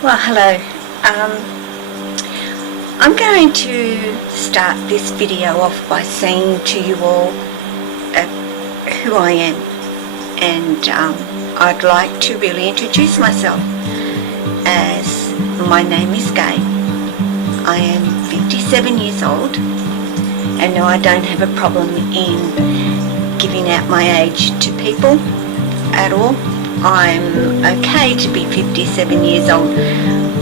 Well, hello. I'm going to start this video off by saying to you all who I am, and I'd like to really introduce myself as my name is Gay. I am 57 years old, and no, I don't have a problem in giving out my age to people at all. I'm okay to be 57 years old.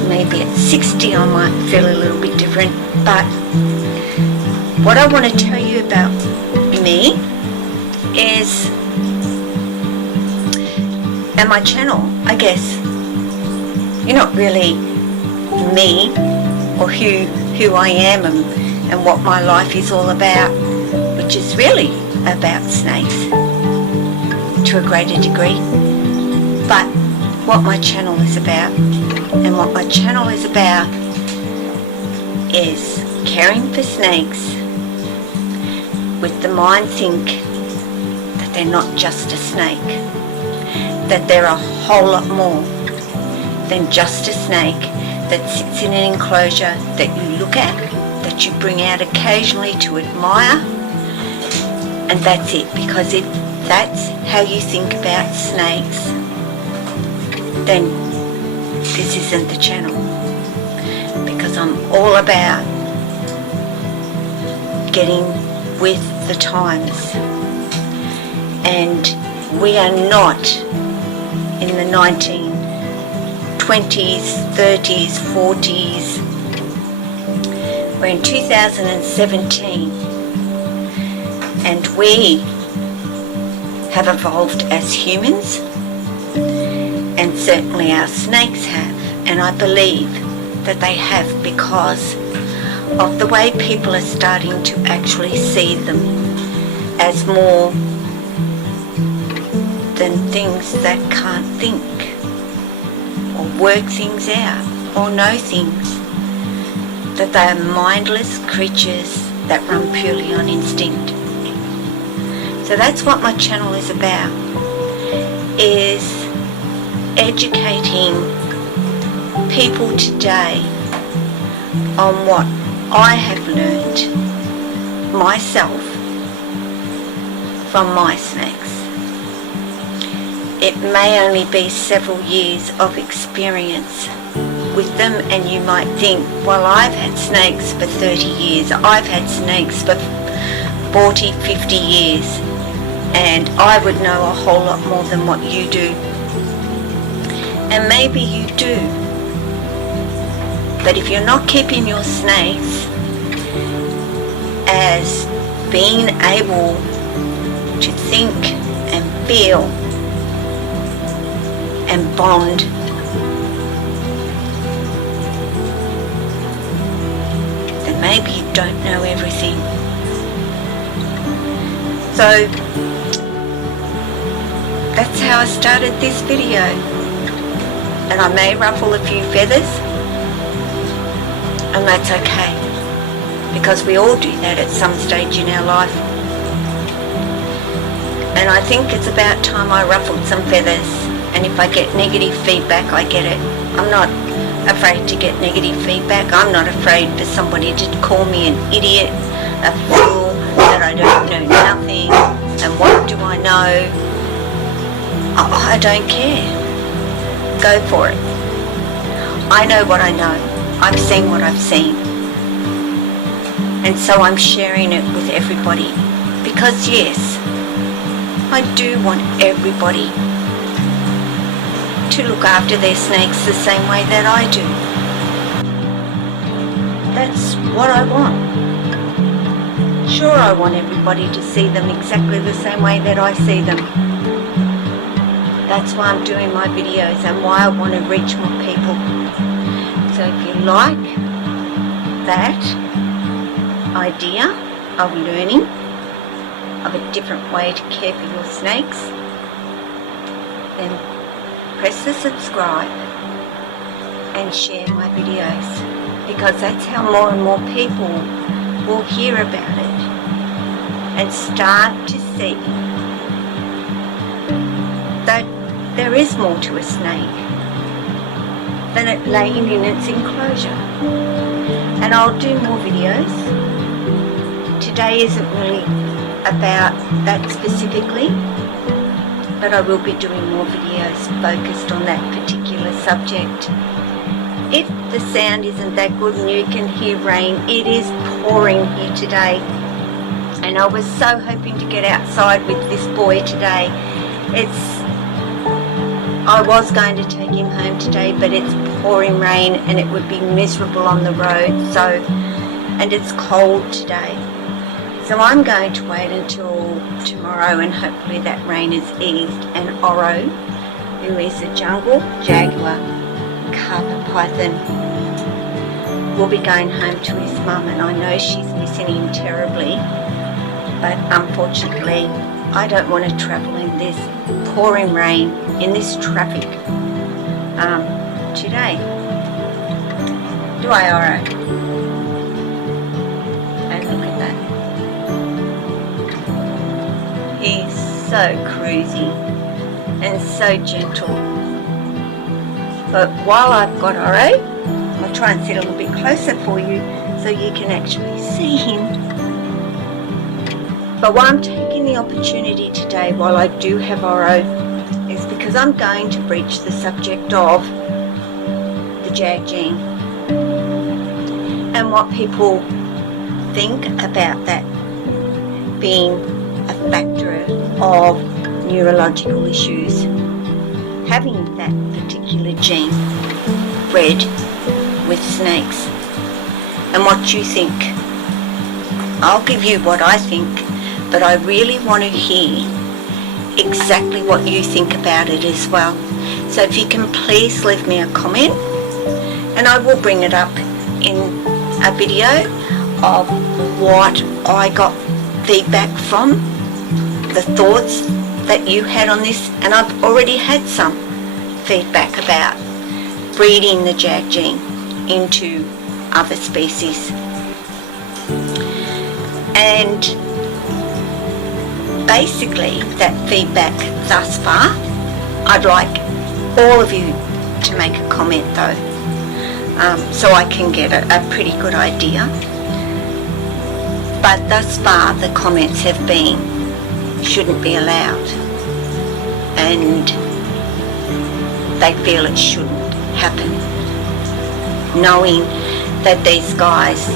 Maybe at 60 I might feel a little bit different, but what I want to tell you about me is, and my channel, I guess, you're not really me or who I am and what my life is all about, which is really about snakes to a greater degree. But what my channel is about, and what my channel is about is caring for snakes with the mind think that they're not just a snake, that they're a whole lot more than just a snake that sits in an enclosure that you look at, that you bring out occasionally to admire, and that's it. Because if that's how you think about snakes, then this isn't the channel, because I'm all about getting with the times, and we are not in the 1920s, 30s, 40s. We're in 2017, and we have evolved as humans, and certainly our snakes have, and I believe that they have because of the way people are starting to actually see them as more than things that can't think or work things out or know things, that they are mindless creatures that run purely on instinct. So that's what my channel is about, is educating people today on what I have learned myself from my snakes. It may only be several years of experience with them, and you might think, well, I've had snakes for 30 years, I've had snakes for 40, 50 years, and I would know a whole lot more than what you do. And maybe you do, but if you're not keeping your snakes as being able to think and feel and bond, then maybe you don't know everything. So that's how I started this video. And I may ruffle a few feathers, and that's okay, because we all do that at some stage in our life. And I think it's about time I ruffled some feathers, and if I get negative feedback, I get it. I'm not afraid to get negative feedback. I'm not afraid for somebody to call me an idiot, a fool, that I don't know nothing, and what do I know? I don't care. Go for it. I know what I know. I've seen what I've seen. And so I'm sharing it with everybody. Because yes, I do want everybody to look after their snakes the same way that I do. That's what I want. Sure, I want everybody to see them exactly the same way that I see them. That's why I'm doing my videos and why I want to reach more people. So if you like that idea of learning of a different way to care for your snakes, then press the subscribe and share my videos, because that's how more and more people will hear about it and start to see that there is more to a snake than it laying in its enclosure. And I'll do more videos. Today isn't really about that specifically, but I will be doing more videos focused on that particular subject. If the sound isn't that good and you can hear rain, it is pouring here today. And I was so hoping to get outside with this boy today. I was going to take him home today, but it's pouring rain and it would be miserable on the road, and it's cold today. So I'm going to wait until tomorrow, and hopefully that rain is eased, and Oro, who is a jungle Jaguar carpet python, will be going home to his mum, and I know she's missing him terribly, but unfortunately I don't want to travel in this pouring rain, in this traffic today. Do I, Oro? And look at that. He's so cruisy and so gentle. But while I've got Oro, I'll try and sit a little bit closer for you so you can actually see him. But why I'm taking the opportunity today while I do have Oro is because I'm going to breach the subject of the Jag gene and what people think about that being a factor of neurological issues. Having that particular gene bred with snakes, and what you think. I'll give you what I think, but I really want to hear exactly what you think about it as well. So if you can please leave me a comment, and I will bring it up in a video of what I got feedback from, the thoughts that you had on this, and I've already had some feedback about breeding the Jag gene into other species. And basically that feedback thus far, I'd like all of you to make a comment though, so I can get a pretty good idea. But thus far the comments have been shouldn't be allowed, and they feel it shouldn't happen, knowing that these guys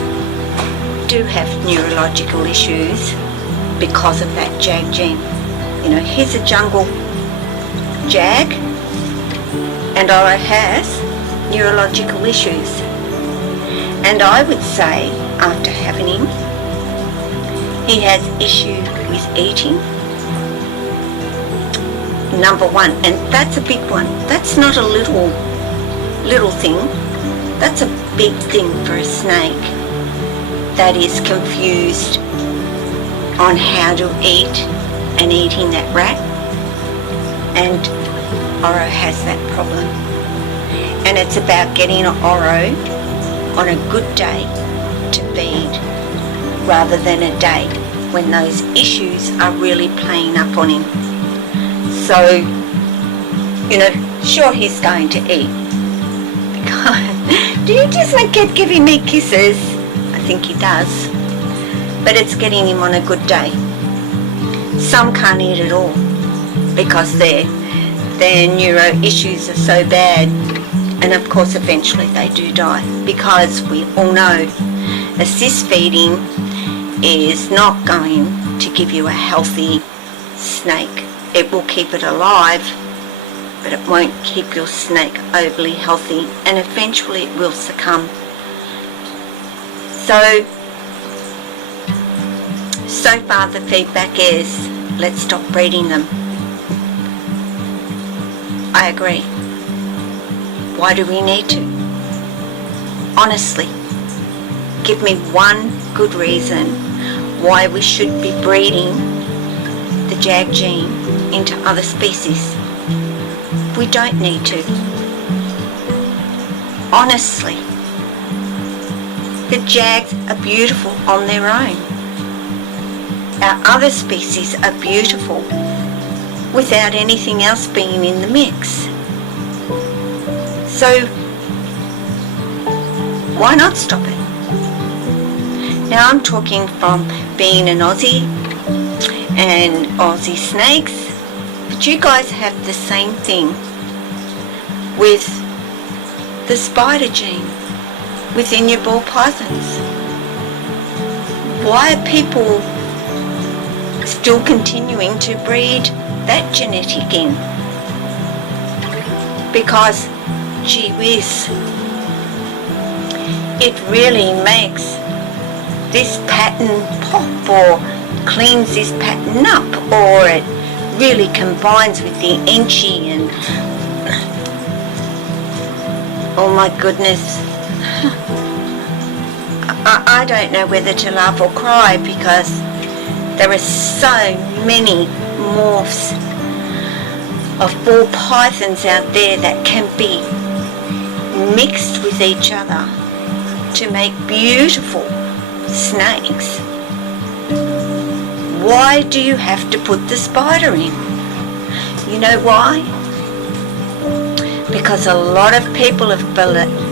do have neurological issues because of that Jag gene. You know, he's a jungle Jag, and Oro has neurological issues. And I would say, after having him, he has issue with eating, number one, and that's a big one. That's not a little thing. That's a big thing for a snake that is confused on how to eat and eating that rat. And Oro has that problem. And it's about getting Oro on a good day to feed, rather than a day when those issues are really playing up on him. So, you know, sure, he's going to eat. Do you just like keep giving me kisses? I think he does. But it's getting him on a good day. Some can't eat at all because their neuro issues are so bad, and of course eventually they do die, because we all know assist feeding is not going to give you a healthy snake. It will keep it alive, but it won't keep your snake overly healthy, and eventually it will succumb. So far the feedback is, let's stop breeding them. I agree. Why do we need to? Honestly, give me one good reason why we should be breeding the Jag gene into other species. We don't need to. Honestly, the Jags are beautiful on their own. Our other species are beautiful without anything else being in the mix. So why not stop it? Now I'm talking from being an Aussie and Aussie snakes, but you guys have the same thing with the spider gene within your ball pythons. Why are people still continuing to breed that genetic in? Because, gee whiz, it really makes this pattern pop or cleans this pattern up, or it really combines with the enchi and oh my goodness. I don't know whether to laugh or cry, because there are so many morphs of ball pythons out there that can be mixed with each other to make beautiful snakes. Why do you have to put the spider in? You know why? Because a lot of people have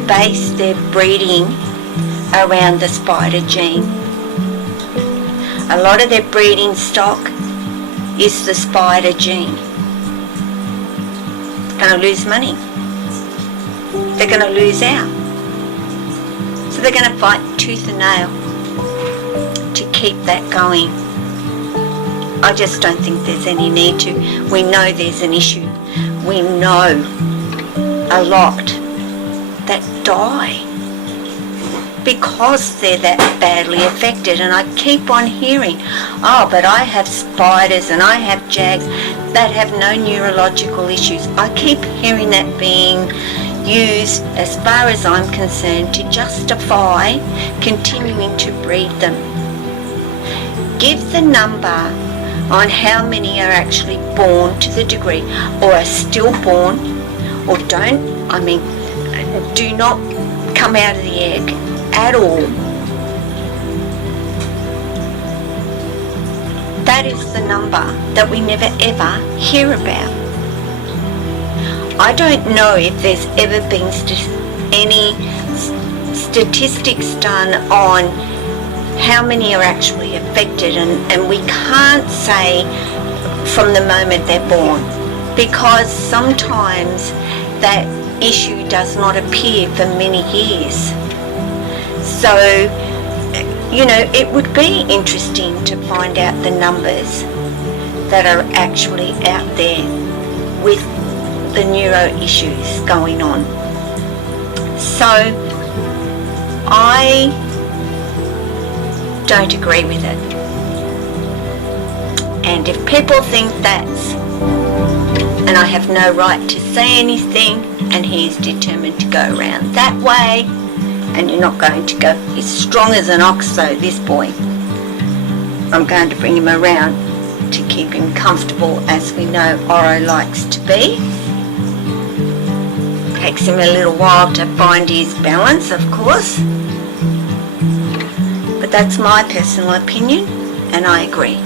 based their breeding around the spider gene. A lot of their breeding stock is the spider gene. They're going to lose money. They're going to lose out. So they're going to fight tooth and nail to keep that going. I just don't think there's any need to. We know there's an issue. We know a lot that die because they're that badly affected. And I keep on hearing, oh, but I have spiders and I have jags that have no neurological issues. I keep hearing that being used, as far as I'm concerned, to justify continuing to breed them. Give the number on how many are actually born to the degree, or are still born, or do not come out of the egg at all. That is the number that we never ever hear about. I don't know if there's ever been any statistics done on how many are actually affected, and we can't say from the moment they're born, because sometimes that issue does not appear for many years. So, you know, it would be interesting to find out the numbers that are actually out there with the neuro issues going on. So, I don't agree with it. And if people think that's, and I have no right to say anything, and he's determined to go around that way, and you're not going to go, he's strong as an ox though, this boy. I'm going to bring him around to keep him comfortable, as we know Oro likes to be. Takes him a little while to find his balance, of course. But that's my personal opinion, and I agree.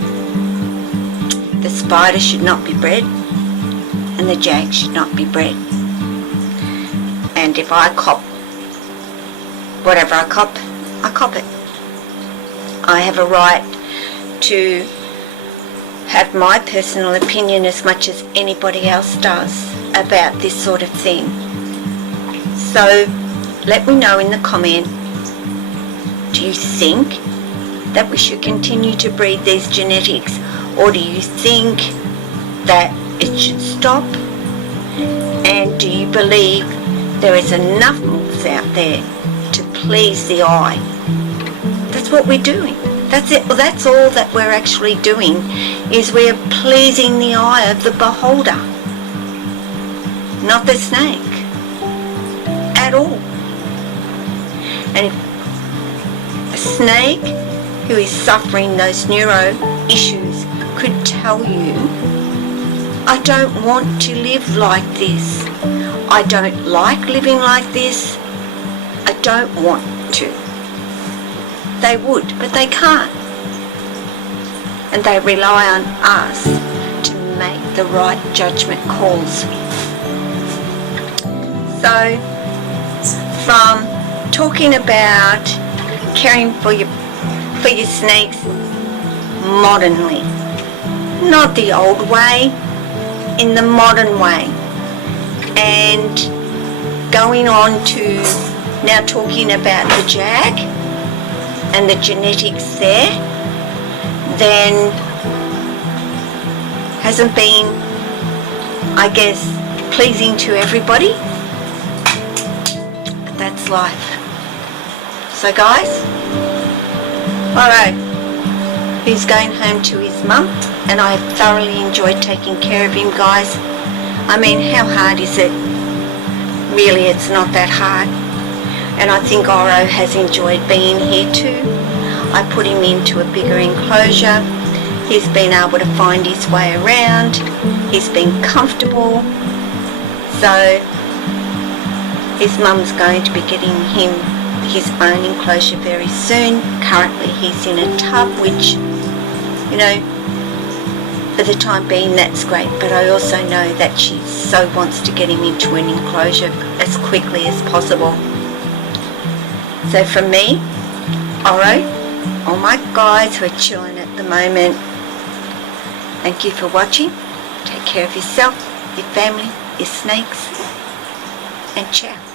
The spider should not be bred, and the jag should not be bred. And if I cop whatever I cop it. I have a right to have my personal opinion as much as anybody else does about this sort of thing. So let me know in the comment, do you think that we should continue to breed these genetics, or do you think that it should stop? And do you believe there is enough morphs out there to please the eye? That's what we're doing. That's it. Well, that's all that we're actually doing, is we're pleasing the eye of the beholder, not the snake at all. And if a snake who is suffering those neuro issues could tell you, I don't want to live like this, I don't like living like this, I don't want to. They would, but they can't. And they rely on us to make the right judgment calls. So, from talking about caring for your snakes modernly. Not the old way, in the modern way. And going on to now talking about the Jag and the genetics there, then hasn't been, I guess, pleasing to everybody. But that's life. So guys, alright, he's going home to his mum, and I thoroughly enjoyed taking care of him, guys. I mean, how hard is it? Really, it's not that hard. And I think Oro has enjoyed being here too. I put him into a bigger enclosure. He's been able to find his way around. He's been comfortable. So his mum's going to be getting him his own enclosure very soon. Currently he's in a tub, which, you know, for the time being that's great, but I also know that she so wants to get him into an enclosure as quickly as possible. So from me, Oro, all my guys who are chilling at the moment, thank you for watching. Take care of yourself, your family, your snakes, and ciao.